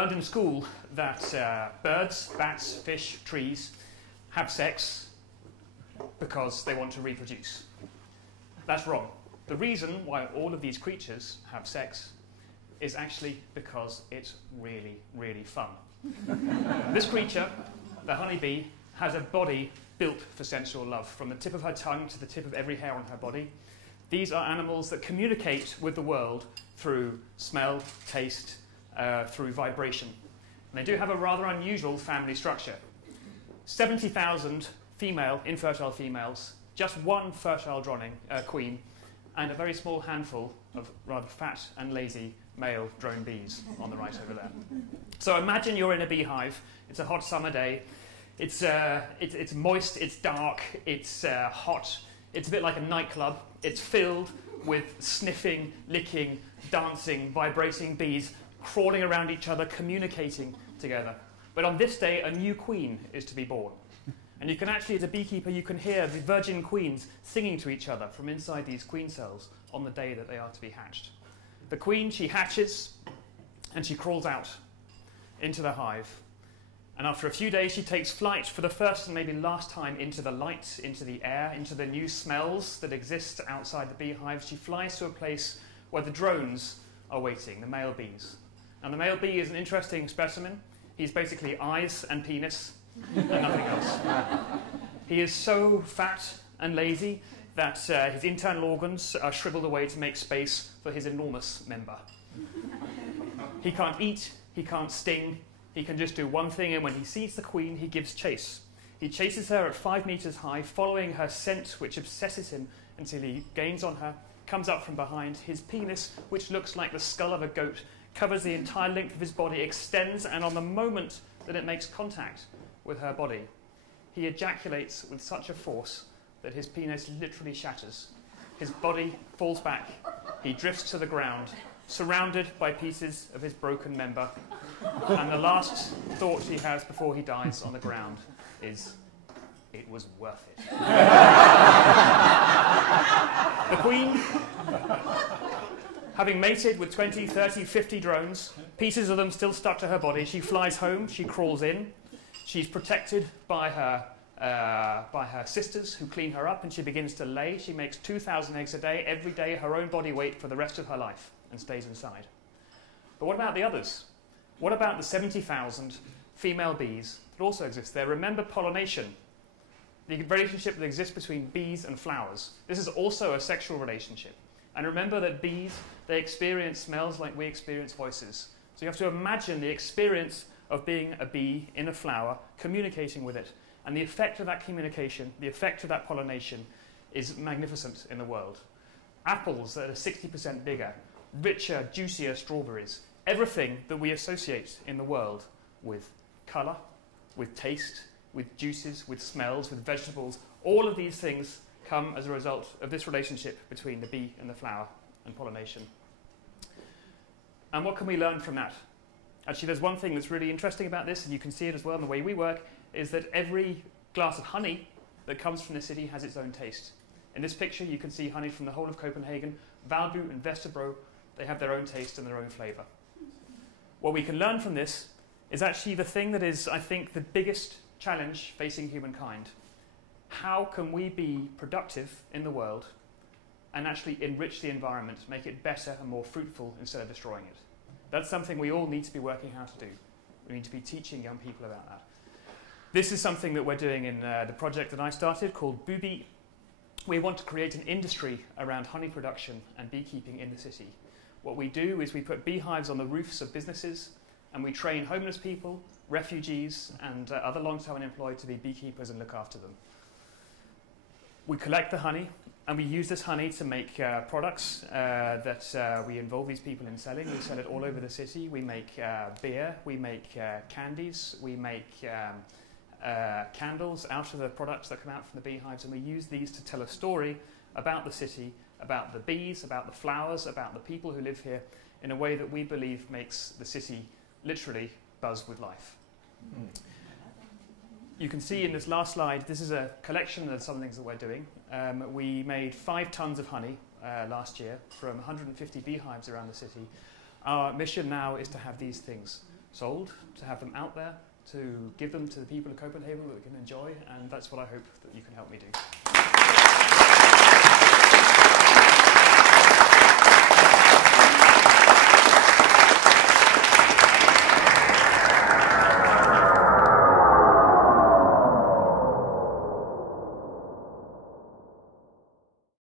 learned in school that birds, bats, fish, trees have sex because they want to reproduce. That's wrong. The reason why all of these creatures have sex is actually because it's really, really fun. This creature, the honeybee, has a body built for sensual love, from the tip of her tongue to the tip of every hair on her body. These are animals that communicate with the world through smell, taste, through vibration. And they do have a rather unusual family structure. 70,000 female, infertile females, just one fertile queen, and a very small handful of rather fat and lazy male drone bees on the right over there. So imagine you're in a beehive. It's a hot summer day. It's moist, it's dark, it's hot. It's a bit like a nightclub. It's filled with sniffing, licking, dancing, vibrating bees crawling around each other, communicating together. But on this day, a new queen is to be born. And you can actually, as a beekeeper, you can hear the virgin queens singing to each other from inside these queen cells on the day that they are to be hatched. The queen, she hatches, and she crawls out into the hive. And after a few days, she takes flight for the first and maybe last time into the light, into the air, into the new smells that exist outside the beehive. She flies to a place where the drones are waiting, the male bees. And the male bee is an interesting specimen. He's basically eyes and penis and nothing else. He is so fat and lazy that his internal organs are shriveled away to make space for his enormous member. He can't eat, he can't sting, he can just do one thing, and when he sees the queen, he gives chase. He chases her at 5 meters high, following her scent, which obsesses him until he gains on her, comes up from behind. His penis, which looks like the skull of a goat, covers the entire length of his body, extends, and on the moment that it makes contact with her body, he ejaculates with such a force that his penis literally shatters. His body falls back. He drifts to the ground, surrounded by pieces of his broken member. And the last thought he has before he dies on the ground is, "It was worth it." The queen, having mated with 20, 30, 50 drones, pieces of them still stuck to her body, she flies home, she crawls in. She's protected by her sisters who clean her up, and she begins to lay. She makes 2,000 eggs a day, every day, her own body weight for the rest of her life, and stays inside. But what about the others? What about the 70,000 female bees that also exist there? Remember pollination, the relationship that exists between bees and flowers. This is also a sexual relationship. And remember that bees, they experience smells like we experience voices. So you have to imagine the experience of being a bee in a flower, communicating with it. And the effect of that communication, the effect of that pollination, is magnificent in the world. Apples that are 60% bigger, richer, juicier strawberries, everything that we associate in the world with colour, with taste, with juices, with smells, with vegetables, all of these things come as a result of this relationship between the bee and the flower and pollination. And what can we learn from that? Actually, there's one thing that's really interesting about this, and you can see it as well in the way we work, is that every glass of honey that comes from the city has its own taste. In this picture, you can see honey from the whole of Copenhagen. Valby and Vesterbro, they have their own taste and their own flavour. What we can learn from this is actually the thing that is, I think, the biggest challenge facing humankind. How can we be productive in the world and actually enrich the environment, make it better and more fruitful instead of destroying it? That's something we all need to be working how to do. We need to be teaching young people about that. This is something that we're doing in the project that I started called Bybi. We want to create an industry around honey production and beekeeping in the city. What we do is we put beehives on the roofs of businesses, and we train homeless people, refugees, and other long-term unemployed to be beekeepers and look after them. We collect the honey, and we use this honey to make products that we involve these people in selling. We sell it all over the city. We make beer, we make candies, we make candles out of the products that come out from the beehives, and we use these to tell a story about the city, about the bees, about the flowers, about the people who live here, in a way that we believe makes the city literally buzz with life. You can see in this last slide, this is a collection of some things that we're doing. We made 5 tons of honey last year from 150 beehives around the city. Our mission now is to have these things sold, to have them out there, to give them to the people of Copenhagen that they can enjoy, and that's what I hope that you can help me do.